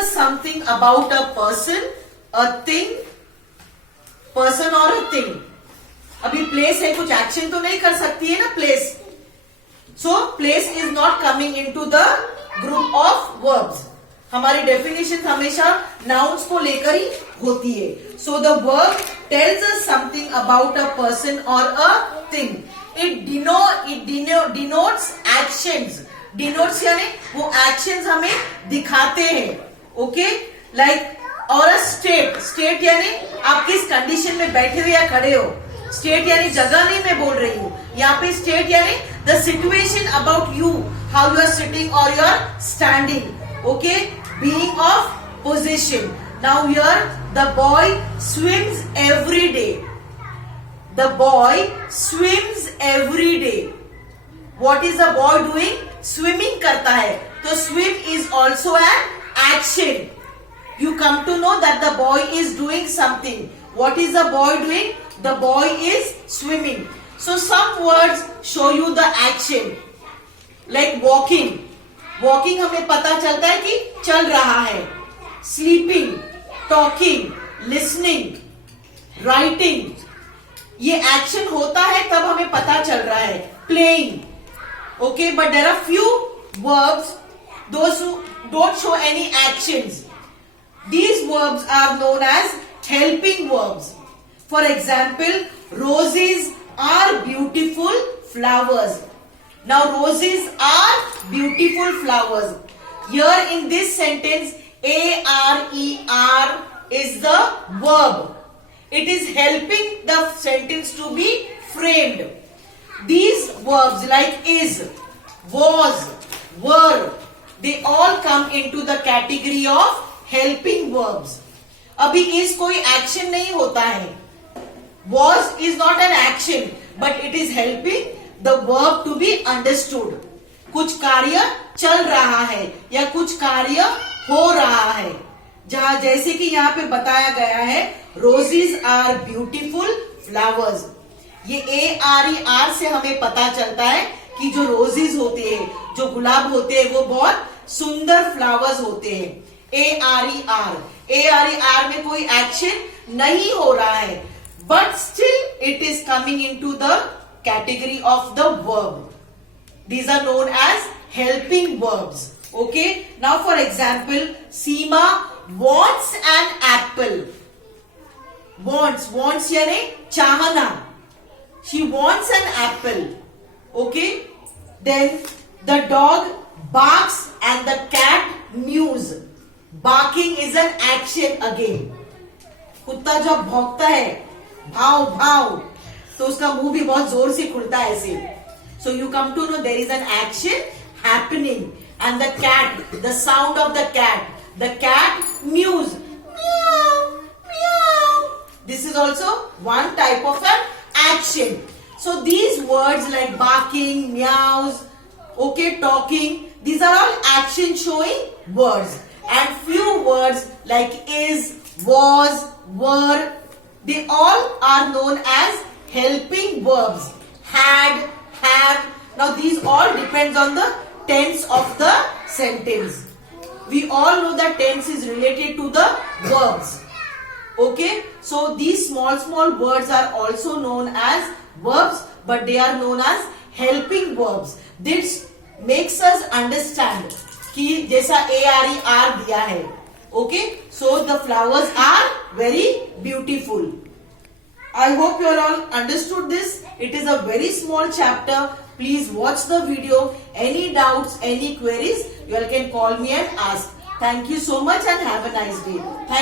us something about a person, a thing, person or a thing. अभी place है, कुछ action तो नहीं कर सकती है ना place. So place is not coming into the group of verbs. हमारी डेफिनेशन हमेशा नाउन्स को लेकर ही होती है. So the verb tells us something about a person और a thing. It denotes actions. Denotes यानी वो एक्शंस हमें दिखाते हैं. ओके, लाइक और अ स्टेट. स्टेट यानी आप किस कंडीशन में बैठे हो या खड़े हो. स्टेट यानी जगह नहीं मैं बोल रही हूं यहाँ पे. स्टेट यानी the situation about you, how you are sitting और you are standing. Okay, being of position. Now here the boy swims every day. The boy swims every day. What is the boy doing? Swimming करता है. तो swim is also an action. You come to know that the boy is doing something. What is the boy doing? The boy is swimming. So some words show you the action. Like walking. Walking हमें पता चलता है कि चल रहा है. Sleeping, talking, listening, writing. ये action होता है तब हमें पता चल रहा है. Playing. Okay, but there are few verbs, those who don't show any actions. These verbs are known as helping verbs. For example, roses are beautiful flowers. Now, roses are beautiful flowers. Here in this sentence, A-R-E-R is the verb. It is helping the sentence to be framed. These verbs like is, was, were, they all come into the category of helping verbs. अभी is कोई action नहीं होता है. Was is not an action but it is helping the verb to be understood. कुछ कार्य चल रहा है या कुछ कार्य हो रहा है. जहां जैसे कि यहाँ पे बताया गया है रोजेज आर ब्यूटीफुल फ्लावर्स. ये ARER से हमें पता चलता है कि जो रोजेज होते हैं, जो गुलाब होते हैं, वो बहुत सुंदर फ्लावर्स होते हैं. ARER. ARER में कोई एक्शन नहीं हो रहा है but still it is coming into the category of the verb. These are known as helping verbs. Okay, now for example, Seema wants an apple. Wants यानी चाहना. She wants an apple. Okay, then the dog barks and the cat mews. Barking is an action again. कुत्ता जब भौंकता है, भाव भाव, तो उसका मुंह भी बहुत जोर से खुलता है ऐसे. So you come to know there is an action happening. And the cat, the sound of the cat. The cat mews. Meow, meow. This is also one type of an action. So these words like barking, meows, okay, talking, these are all action showing words. And few words like is, was, were, they all are known as helping verbs. Had, have. Now these all depends on the tense of the sentence. We all know that tense is related to the verbs. Okay, so these small words are also known as verbs, but they are known as helping verbs. This makes us understand कि जैसा ARER दिया है. Okay, so the flowers are very beautiful. I hope you all understood this. It is a very small chapter. Please watch the video. Any doubts, any queries, you all can call me and ask. Thank you so much and have a nice day. Thank